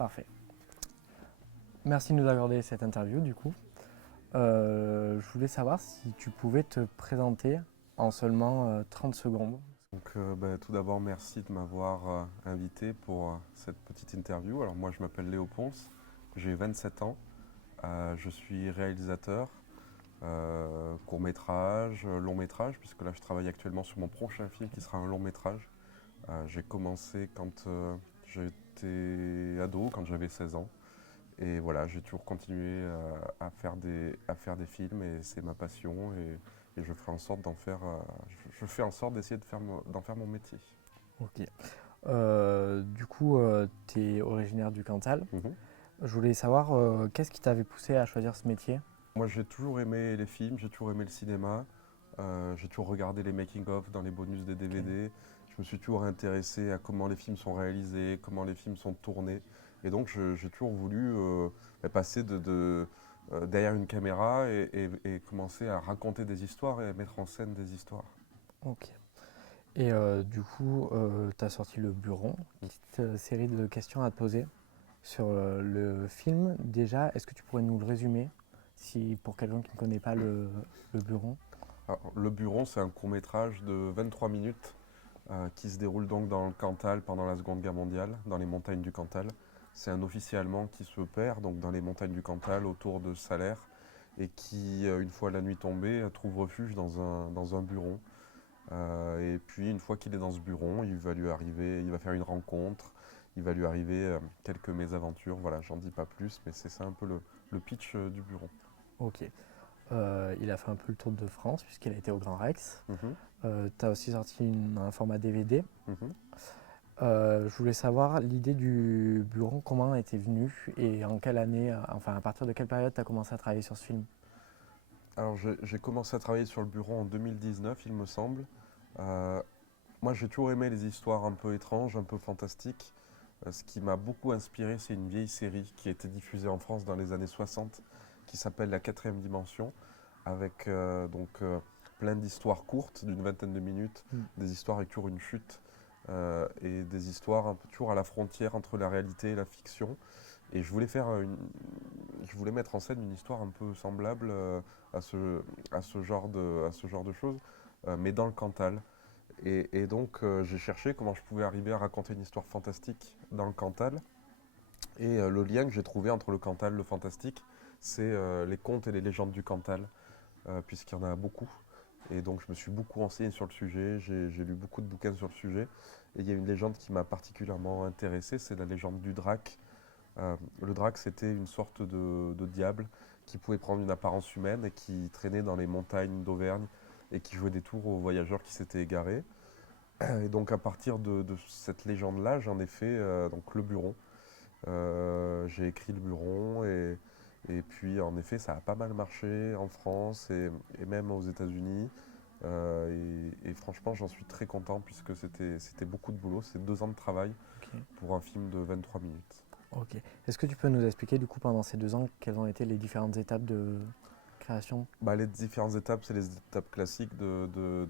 Parfait. Merci de nous accorder cette interview du coup. Je voulais savoir si tu pouvais te présenter en seulement 30 secondes. Tout d'abord, merci de m'avoir invité pour cette petite interview. Alors moi, je m'appelle Léo Ponce, j'ai 27 ans, je suis réalisateur, court-métrage, long-métrage, puisque là, je travaille actuellement sur mon prochain film qui sera un long-métrage. J'ai commencé quand j'étais ado, quand j'avais 16 ans. Et voilà, j'ai toujours continué à faire des films et c'est ma passion et je ferai en sorte d'en faire, je fais en sorte d'essayer d'en faire mon métier. Ok. Du coup, tu es originaire du Cantal. Mhm. Je voulais savoir qu'est-ce qui t'avait poussé à choisir ce métier? Moi, j'ai toujours aimé les films, j'ai toujours aimé le cinéma, j'ai toujours regardé les making-of dans les bonus des Ok. DVD. Je me suis toujours intéressé à comment les films sont réalisés, comment les films sont tournés. Et donc, j'ai toujours voulu passer derrière une caméra et commencer à raconter des histoires et à mettre en scène des histoires. Ok. Et du coup, tu as sorti Le Buron, petite série de questions à te poser sur le film. Déjà, est-ce que tu pourrais nous le résumer si, pour quelqu'un qui ne connaît pas le Buron? Alors, Le Buron, c'est un court-métrage de 23 minutes qui se déroule donc dans le Cantal pendant la Seconde Guerre mondiale, dans les montagnes du Cantal. C'est un officier allemand qui se perd donc dans les montagnes du Cantal autour de Salers et qui, une fois la nuit tombée, trouve refuge dans un buron. Et puis une fois qu'il est dans ce buron, il va faire une rencontre, il va lui arriver quelques mésaventures. Voilà, j'en dis pas plus, mais c'est ça un peu le pitch du buron. Ok. Il a fait un peu le tour de France puisqu'il a été au Grand Rex. Mhm, Tu as aussi sorti un format DVD. mhm. Je voulais savoir l'idée du Buron, comment elle était venue et en quelle année, enfin à partir de quelle période tu as commencé à travailler sur ce film? Alors j'ai commencé à travailler sur le bureau en 2019, il me semble. Euh, Moi j'ai toujours aimé les histoires un peu étranges, un peu fantastiques. Ce qui m'a beaucoup inspiré, c'est une vieille série qui a été diffusée en France dans les années 60, qui s'appelle La Quatrième Dimension, avec plein d'histoires courtes d'une vingtaine de minutes, Mm. des histoires avec toujours une chute, et des histoires un peu toujours à la frontière entre la réalité et la fiction. Et je voulais mettre en scène une histoire un peu semblable à à ce genre de choses, mais dans le Cantal. Et donc j'ai cherché comment je pouvais arriver à raconter une histoire fantastique dans le Cantal. Et le lien que j'ai trouvé entre le Cantal et le fantastique, c'est les contes et les légendes du Cantal, puisqu'il y en a beaucoup. Et donc je me suis beaucoup renseigné sur le sujet, j'ai lu beaucoup de bouquins sur le sujet. Et il y a une légende qui m'a particulièrement intéressé, c'est la légende du drac. Le drac, c'était une sorte de diable qui pouvait prendre une apparence humaine et qui traînait dans les montagnes d'Auvergne et qui jouait des tours aux voyageurs qui s'étaient égarés. Et donc à partir de cette légende-là, j'en ai fait donc le Buron. J'ai écrit le Buron et puis en effet ça a pas mal marché en France et même aux États-Unis. Et franchement j'en suis très content puisque c'était beaucoup de boulot, c'est 2 ans de travail Ok. pour un film de 23 minutes. Ok. Est-ce que tu peux nous expliquer du coup pendant ces 2 ans quelles ont été les différentes étapes de création? Bah, les différentes étapes, c'est les étapes classiques de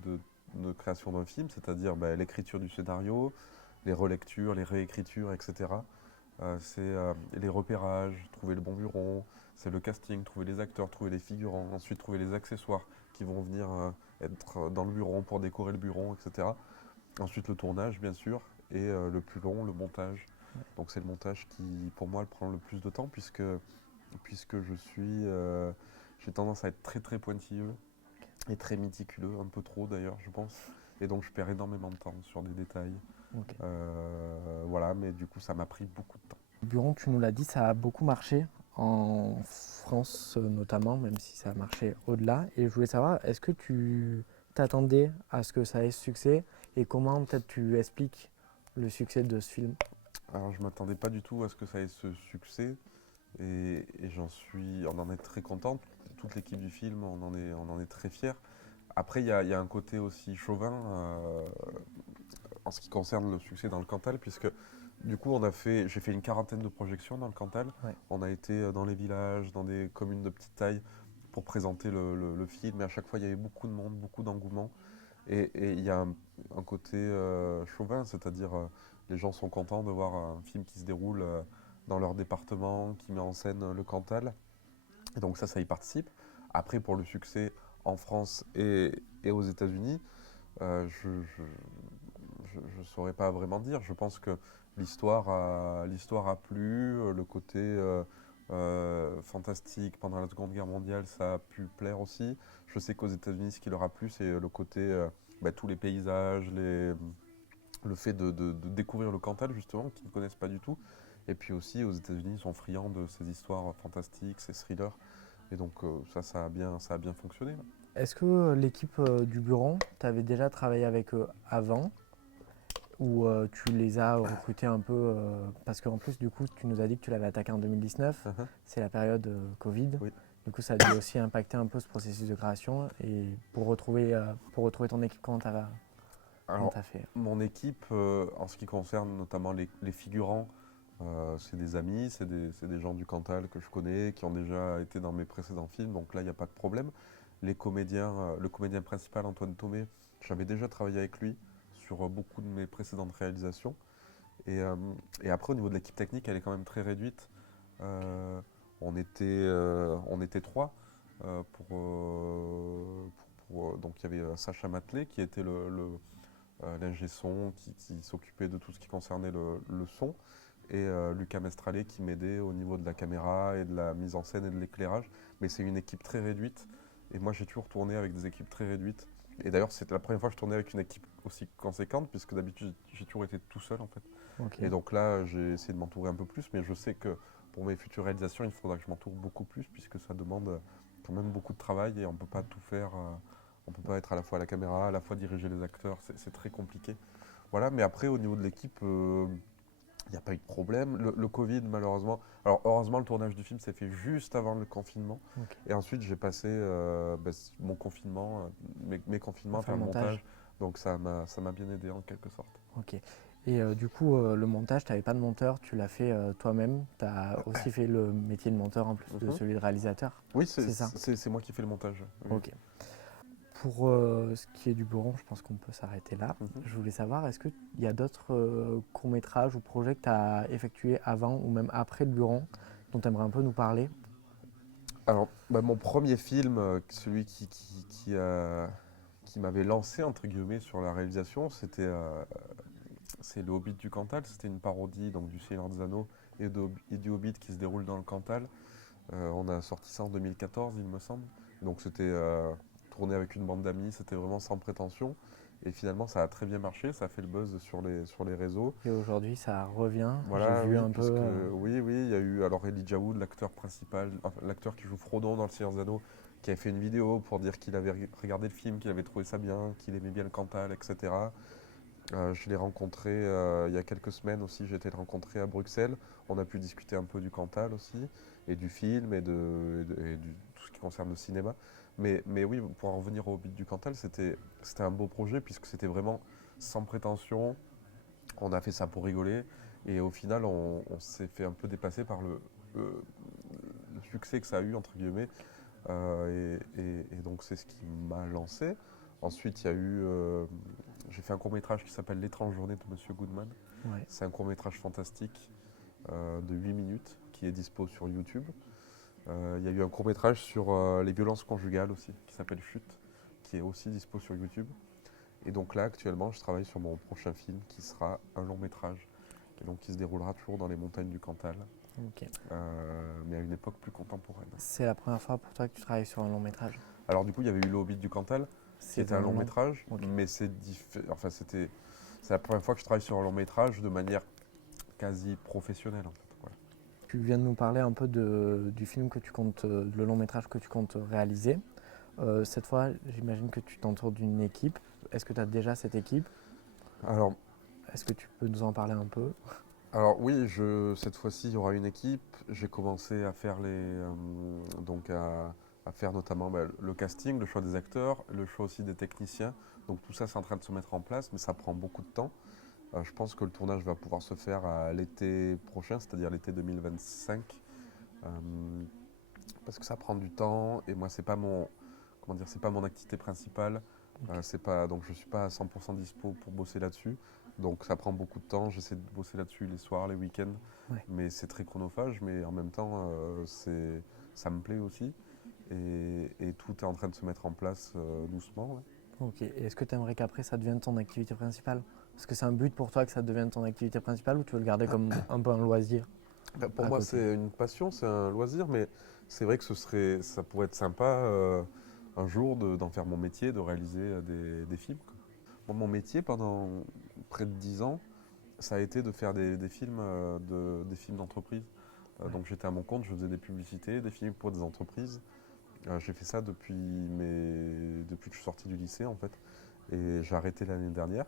création d'un film, c'est-à-dire l'écriture du scénario, les relectures, les réécritures, etc. C'est les repérages, trouver le bon bureau, c'est le casting, trouver les acteurs, trouver les figurants, ensuite trouver les accessoires qui vont venir être dans le bureau pour décorer le bureau, etc. Ensuite le tournage, bien sûr, et le plus long, le montage. Ouais. Donc c'est le montage qui, pour moi, prend le plus de temps puisque j'ai tendance à être très très pointilleux et très méticuleux, un peu trop d'ailleurs, je pense. Et donc je perds énormément de temps sur des détails. Ok. Voilà, mais du coup ça m'a pris beaucoup de temps. Le Buron, tu nous l'as dit, ça a beaucoup marché en France notamment, même si ça a marché au-delà. Et je voulais savoir, est-ce que tu t'attendais à ce que ça ait ce succès et comment peut-être tu expliques le succès de ce film? Alors je m'attendais pas du tout à ce que ça ait ce succès et on en est très content. Toute l'équipe du film, on en est très fiers. Après, il y a un côté aussi chauvin en ce qui concerne le succès dans le Cantal, puisque du coup, j'ai fait une quarantaine de projections dans le Cantal. Ouais. On a été dans les villages, dans des communes de petite taille pour présenter le film. Et à chaque fois, il y avait beaucoup de monde, beaucoup d'engouement. Et il y a un côté chauvin, c'est-à-dire les gens sont contents de voir un film qui se déroule dans leur département qui met en scène le Cantal. Et donc ça y participe. Après, pour le succès en France et aux États-Unis, je ne saurais pas vraiment dire. Je pense que l'histoire a plu, le côté fantastique pendant la Seconde Guerre mondiale, ça a pu plaire aussi. Je sais qu'aux États-Unis, ce qui leur a plu, c'est le côté, tous les paysages, le fait de découvrir le Cantal, justement, qu'ils ne connaissent pas du tout. Et puis aussi, aux États-Unis, ils sont friands de ces histoires fantastiques, ces thrillers. Et donc, ça a bien fonctionné. Là. Est-ce que l'équipe du Buron, tu avais déjà travaillé avec eux avant ou tu les as recrutés un peu parce qu'en plus, du coup, tu nous as dit que tu l'avais attaqué en 2019, Uh-huh. c'est la période Covid. Oui. Du coup, ça a dû aussi impacter un peu ce processus de création. Et pour retrouver ton équipe, comment tu Alors, as fait? mon équipe, en ce qui concerne notamment les figurants, c'est des amis, c'est des gens du Cantal que je connais, qui ont déjà été dans mes précédents films, donc là, il n'y a pas de problème. Les comédiens, le comédien principal, Antoine Thomé, j'avais déjà travaillé avec lui sur beaucoup de mes précédentes réalisations. Et, euh, et après, au niveau de l'équipe technique, elle est quand même très réduite. Euh, on était trois. Donc il y avait Sacha Matelet qui était l'ingé son qui s'occupait de tout ce qui concernait le son et Lucas Mestralet qui m'aidait au niveau de la caméra et de la mise en scène et de l'éclairage. Mais c'est une équipe très réduite et moi j'ai toujours tourné avec des équipes très réduites. Et d'ailleurs c'est la première fois que je tournais avec une équipe aussi conséquente puisque d'habitude j'ai toujours été tout seul en fait. Ok. Et donc là j'ai essayé de m'entourer un peu plus mais je sais que pour mes futures réalisations il faudra que je m'entoure beaucoup plus puisque ça demande quand même beaucoup de travail et on ne peut pas tout faire. On ne peut pas être à la fois à la caméra, à la fois diriger les acteurs, c'est très compliqué. Voilà, mais après, au niveau de l'équipe, il n'y a pas eu de problème. Le Covid, malheureusement. Alors, heureusement, le tournage du film s'est fait juste avant le confinement. Ok. Et ensuite, j'ai passé mon confinement, mes confinements à Enfin, faire le le montage. montage. Donc, ça m'a bien aidé en quelque sorte. Ok. Et du coup, le montage, tu n'avais pas de monteur, tu l'as fait toi-même. Tu as aussi fait le métier de monteur en plus de Mhm. celui de réalisateur. Oui, C'est ça? c'est moi qui fais le montage. Oui. Ok. Pour ce qui est du Buron, je pense qu'on peut s'arrêter là. Mhm. Je voulais savoir, est-ce qu'il y a d'autres courts-métrages ou projets que tu as effectués avant ou même après le Buron dont tu aimerais un peu nous parler? Alors, mon premier film, celui qui m'avait lancé, entre guillemets, sur la réalisation, c'est Le Hobbit du Cantal. C'était une parodie donc, du Seigneur des Anneaux et du Hobbit qui se déroule dans le Cantal. On a sorti ça en 2014, il me semble. Donc c'était tourné avec une bande d'amis, c'était vraiment sans prétention. Et finalement, ça a très bien marché, ça a fait le buzz sur les réseaux. Et aujourd'hui, ça revient. J'ai Voilà, vu oui, un peu. puisque oui, il y a eu alors Elijah Wood, l'acteur principal, enfin, l'acteur qui joue Frodon dans Le Seigneur des Anneaux, qui avait fait une vidéo pour dire qu'il avait regardé le film, qu'il avait trouvé ça bien, qu'il aimait bien le Cantal, etc. Je l'ai rencontré il y a quelques semaines aussi, j'ai été le rencontrer à Bruxelles. On a pu discuter un peu du Cantal aussi, et du film, et tout ce qui concerne le cinéma. Mais oui, pour en revenir au Hobbit du Cantal, c'était un beau projet, puisque c'était vraiment sans prétention. On a fait ça pour rigoler, et au final, on s'est fait un peu dépasser par le succès que ça a eu, entre guillemets. Et donc c'est ce qui m'a lancé. Ensuite, il y a eu, j'ai fait un court métrage qui s'appelle L'étrange journée de Monsieur Goodman. Ouais. C'est un court métrage fantastique de 8 minutes qui est dispo sur YouTube. Il y a eu un court métrage sur les violences conjugales aussi qui s'appelle Chute, qui est aussi dispo sur YouTube. Et donc là, actuellement, je travaille sur mon prochain film qui sera un long métrage et donc qui se déroulera toujours dans les montagnes du Cantal, Ok. mais à une époque plus contemporaine. C'est la première fois pour toi que tu travailles sur un long métrage? Alors du coup, il y avait eu Le Hobbit du Cantal, qui était C'est un un long long. métrage, Ok. mais c'est la première fois que je travaille sur un long métrage de manière quasi professionnelle en fait. Voilà. Tu viens de nous parler un peu du film que tu comptes, le long métrage que tu comptes réaliser. Cette fois, j'imagine que tu t'entoures d'une équipe. Est-ce que tu as déjà cette équipe? Alors, Est-ce que tu peux nous en parler un peu? alors oui, cette fois-ci, il y aura une équipe. J'ai commencé à faire donc à faire notamment le casting, le choix des acteurs, le choix aussi des techniciens. Donc tout ça, c'est en train de se mettre en place, mais ça prend beaucoup de temps. Je pense que le tournage va pouvoir se faire à l'été prochain, c'est-à-dire l'été 2025, euh, parce que ça prend du temps et moi, c'est pas mon activité principale. Ok. Donc je suis pas à 100% dispo pour bosser là-dessus. Donc ça prend beaucoup de temps, j'essaie de bosser là-dessus les soirs, les week-ends, Ouais. mais c'est très chronophage, mais en même temps, ça me plaît aussi. Et tout est en train de se mettre en place doucement. Ouais. Ok. Et est-ce que tu aimerais qu'après ça devienne ton activité principale? Est-ce que c'est un but pour toi que ça devienne ton activité principale ou tu veux le garder comme un peu un loisir Pour à moi, côté? c'est une passion, c'est un loisir, mais c'est vrai que ça pourrait être sympa un jour d'en faire mon métier, de réaliser des films, quoi. Moi, mon métier pendant près de 10 ans, ça a été de faire des films, des films d'entreprise. Ouais. Donc j'étais à mon compte, je faisais des publicités, des films pour des entreprises. J'ai fait ça depuis que je suis sorti du lycée en fait. Et j'ai arrêté l'année dernière.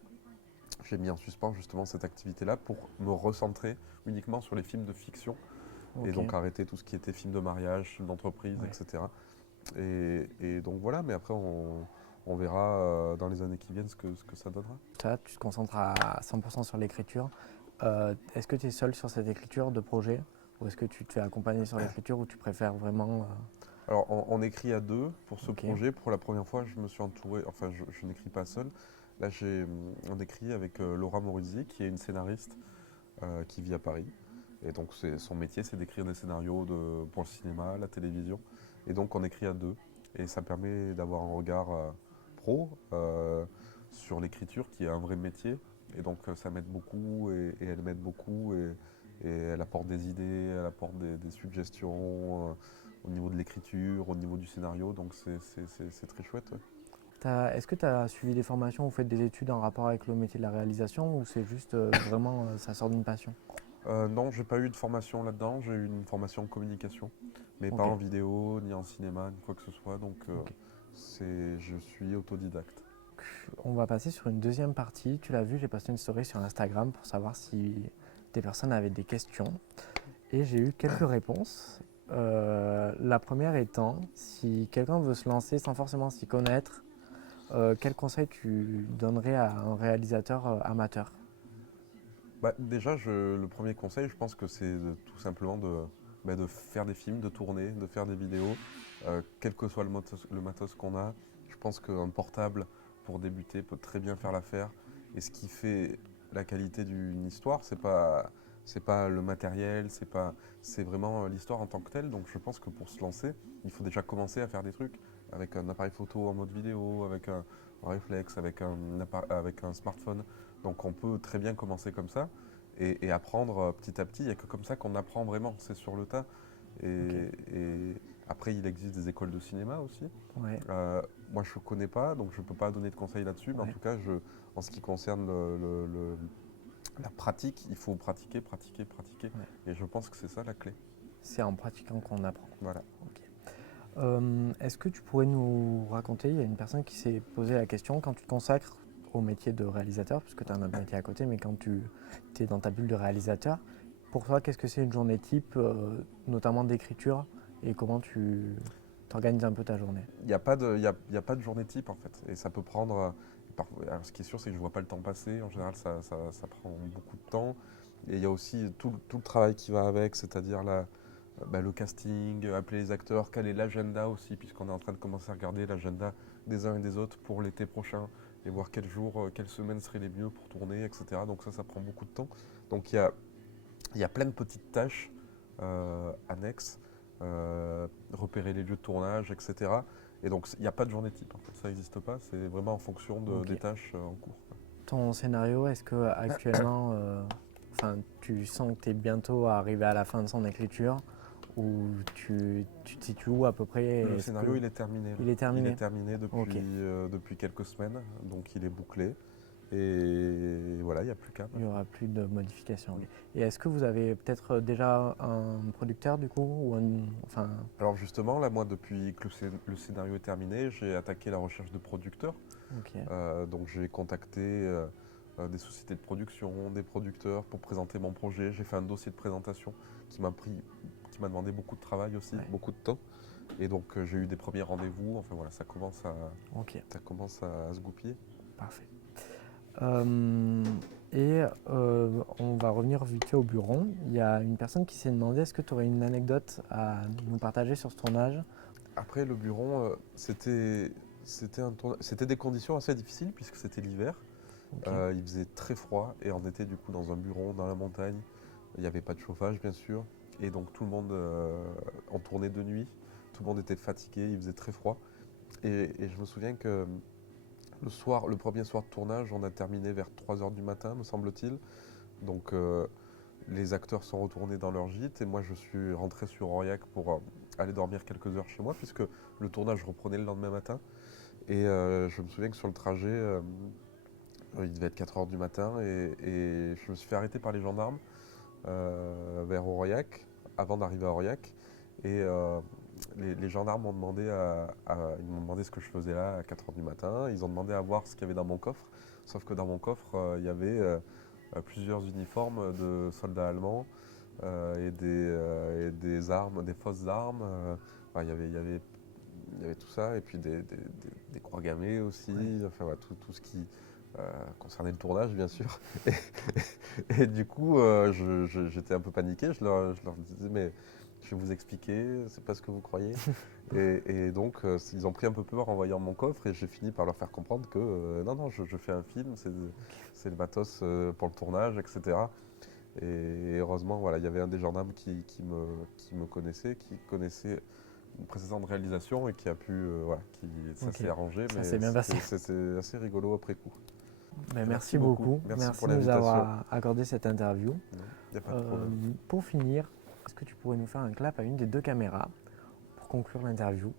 J'ai mis en suspens justement cette activité-là pour me recentrer uniquement sur les films de fiction. Et Ok. donc arrêter tout ce qui était films de mariage, films d'entreprise, Ouais. etc. Et donc voilà, mais après on verra dans les années qui viennent ce que ça donnera. Toi, tu te concentres à 100% sur l'écriture. Est-ce que tu es seul sur cette écriture de projet ou est-ce que tu te fais accompagner sur l'écriture ou tu préfères vraiment Alors on écrit à deux pour ce Ok, projet. Pour la première fois, je me suis entouré, enfin je n'écris pas seul. Là on écrit avec Laura Morisi, qui est une scénariste qui vit à Paris. Et donc son métier, c'est d'écrire des scénarios pour le cinéma, la télévision. Et donc on écrit à deux. Et ça permet d'avoir un regard pro sur l'écriture, qui est un vrai métier. Et donc ça m'aide beaucoup et elle m'aide beaucoup. Et elle apporte des idées, elle apporte des suggestions au niveau de l'écriture, au niveau du scénario. Donc c'est très chouette. Ouais. Est-ce que tu as suivi des formations ou fait des études en rapport avec le métier de la réalisation ou c'est juste vraiment ça sort d'une passion? Non, j'ai pas eu de formation là-dedans. J'ai eu une formation en communication, mais pas Ok, en vidéo, ni en cinéma, ni quoi que ce soit. Donc, ok. je suis autodidacte. On va passer sur une deuxième partie. Tu l'as vu, j'ai posté une story sur Instagram pour savoir si des personnes avaient des questions. Et j'ai eu quelques réponses. La première étant, si quelqu'un veut se lancer sans forcément s'y connaître, quel conseil tu donnerais à un réalisateur amateur? Bah, déjà, le premier conseil, je pense que c'est tout simplement de faire des films, de tourner, de faire des vidéos, quel que soit le matos qu'on a. Je pense qu'un portable, pour débuter, peut très bien faire l'affaire. Et ce qui fait la qualité d'une histoire, c'est pas le matériel, c'est vraiment l'histoire en tant que telle. Donc je pense que pour se lancer, il faut déjà commencer à faire des trucs avec un appareil photo en mode vidéo, avec un réflexe, avec un smartphone. Donc on peut très bien commencer comme ça et apprendre petit à petit. Il n'y a que comme ça qu'on apprend vraiment, c'est sur le tas. Ok, Et après, il existe des écoles de cinéma aussi. ouais, Moi, je ne connais pas, donc je ne peux pas donner de conseils là-dessus, mais en ouais, tout cas, en ce qui concerne la pratique, il faut pratiquer, pratiquer, pratiquer. ouais. Et je pense que c'est ça la clé. C'est en pratiquant qu'on apprend. Voilà. Ok. Est-ce que tu pourrais nous raconter, il y a une personne qui s'est posé la question, quand tu te consacres au métier de réalisateur, puisque tu as un autre métier à côté, mais quand tu es dans ta bulle de réalisateur, pour toi, qu'est-ce que c'est une journée type, notamment d'écriture, et comment tu t'organises un peu ta journée? Il n'y a, pas de- il y a pas de journée type en fait. Et ça peut prendre. Alors, ce qui est sûr, c'est que je ne vois pas le temps passer. En général, ça prend beaucoup de temps. Et il y a aussi tout le travail qui va avec, c'est-à-dire le casting, appeler les acteurs, caler l'agenda aussi, puisqu'on est en train de commencer à regarder l'agenda des uns et des autres pour l'été prochain et voir quels jours, quelles semaines seraient les mieux pour tourner, etc. Donc ça prend beaucoup de temps. Donc il y a plein de petites tâches annexes, repérer les lieux de tournage, etc. Et donc il n'y a pas de journée type, en fait, ça n'existe pas, c'est vraiment en fonction Ok. des tâches en cours. Ton scénario, est-ce que actuellement, tu sens que tu es bientôt arrivé à la fin de son écriture, ou tu te situes où à peu près? Le Est-ce que scénario, il est terminé là. il est Il est terminé? terminé Ok. depuis quelques semaines, donc il est bouclé. Et voilà, il n'y a plus qu'à Il n'y maintenant. aura plus de modifications. Mm. Ok. Et est-ce que vous avez peut-être déjà un producteur du coup ou enfin, Alors justement, là, moi, depuis que le scénario est terminé, j'ai attaqué la recherche de producteurs. ok, Donc j'ai contacté des sociétés de production, des producteurs pour présenter mon projet. J'ai fait un dossier de présentation qui m'a demandé beaucoup de travail aussi, ouais, beaucoup de temps. Et donc j'ai eu des premiers rendez-vous. Enfin voilà, ok, ça commence à se goupiller. parfait. Euh, on va revenir vite fait au bureau. Il y a une personne qui s'est demandé est-ce que tu aurais une anecdote à nous partager sur ce tournage? Après le bureau, c'était des conditions assez difficiles puisque c'était l'hiver. Ok. Il faisait très froid et on était du coup dans un bureau dans la montagne. Il n'y avait pas de chauffage bien sûr. Et donc tout le monde, on tournait de nuit. Tout le monde était fatigué, il faisait très froid. Et je me souviens que le soir, le premier soir de tournage, on a terminé vers 3 heures du matin, me semble-t-il. Donc les acteurs sont retournés dans leur gîte et moi je suis rentré sur Aurillac pour aller dormir quelques heures chez moi puisque le tournage reprenait le lendemain matin. Et je me souviens que sur le trajet, il devait être 4 heures du matin et je me suis fait arrêter par les gendarmes vers Aurillac avant d'arriver à Aurillac. Et les gendarmes m'ont demandé, ils m'ont demandé ce que je faisais là à 4 heures du matin. Ils ont demandé à voir ce qu'il y avait dans mon coffre. Sauf que dans mon coffre, il y avait plusieurs uniformes de soldats allemands et des armes, des fausses armes. Enfin, il y avait tout ça, et puis des croix gammées aussi, Ouais. enfin voilà, tout ce qui concernait le tournage, bien sûr. Et du coup, j'étais un peu paniqué, je leur disais, mais je vais vous expliquer, c'est pas ce que vous croyez. Et donc, ils ont pris un peu peur en voyant mon coffre, et j'ai fini par leur faire comprendre que non, non, je fais un film, c'est le matos pour le tournage, etc. Et heureusement, voilà, il y avait un des gendarmes qui me connaissait, qui connaissait une précédente réalisation et qui a pu, voilà, ça Ok. s'est arrangé, Ça mais s'est bien passé. c'était assez rigolo après coup. Ben, merci Merci beaucoup, beaucoup. merci Merci pour de nous l'invitation. avoir accordé cette interview. Il n'y a pas de problème. Pour finir, est-ce que tu pourrais nous faire un clap à une des deux caméras pour conclure l'interview?